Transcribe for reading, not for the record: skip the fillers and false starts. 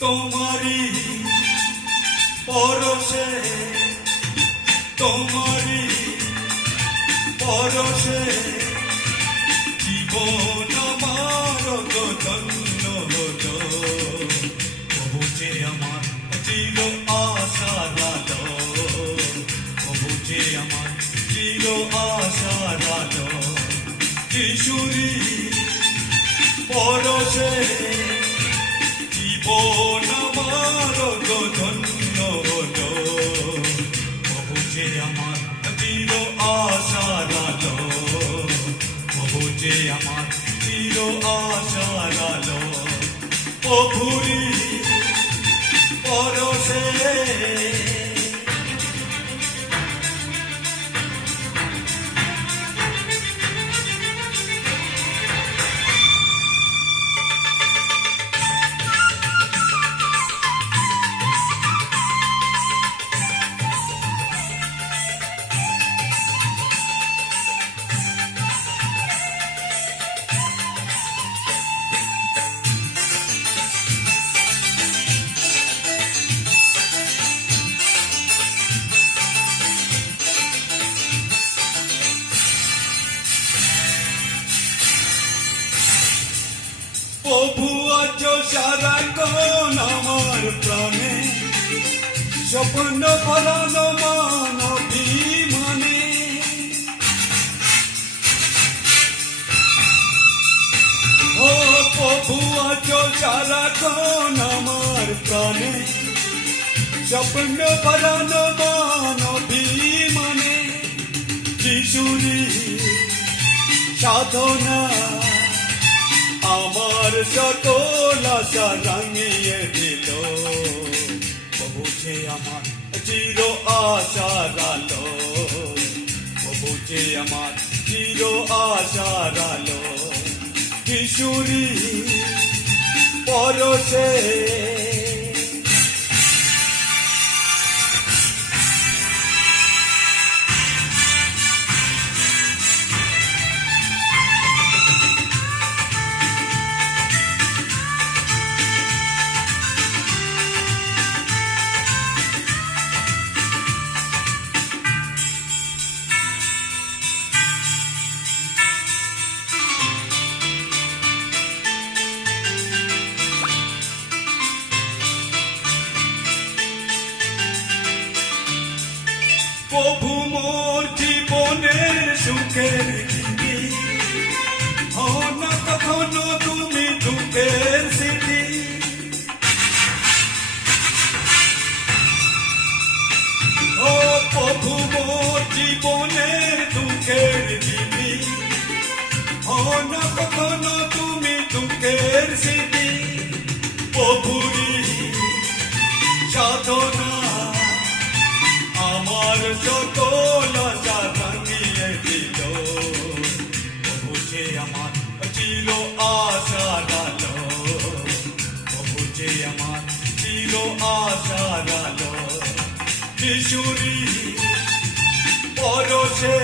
তোমারি পরশে তোমারি পরশে জীবন আমার ধন্য হলো প্রভু যে আমার চির আশার আলো প্রভু যে আমার চির আশার আলো যিশুরি পরশে জীবন আমার ধন্য হলো প্রভু যে আমার চির আশার আলো প্রভু যে আমার চির আশার আলো প্রভুরি পরশে প্রভু আজ সারাক্ষণ আমার প্রাণে স্বপ্ন পরানো মান অভিমানে ও প্রভু আজ সারাক্ষণ আমার প্রাণে স্বপ্ন পরানো মান অভিমানে যিশুরি সাধনা আমার সকল আশা রাঙিয়ে দিল প্রভু যে আমার চির আশার আলো প্রভু যে আমার চির আশার আলো যিশুরি পরশে প্রভু মোর জীবনের সুখের গীতি না কখনো তুমি দুঃখের স্মৃতি ও প্রভু মোর জীবনের দুঃখের গীতি না কখনো তুমি দুঃখের স্মৃতি প্রভুরি সাধনা আমার সকল আশা ভাঙিয়ে দিল প্রভু যে আমার চির আশার আলো প্রভু যে আমার চির আশার আলো যিশুরি পরশে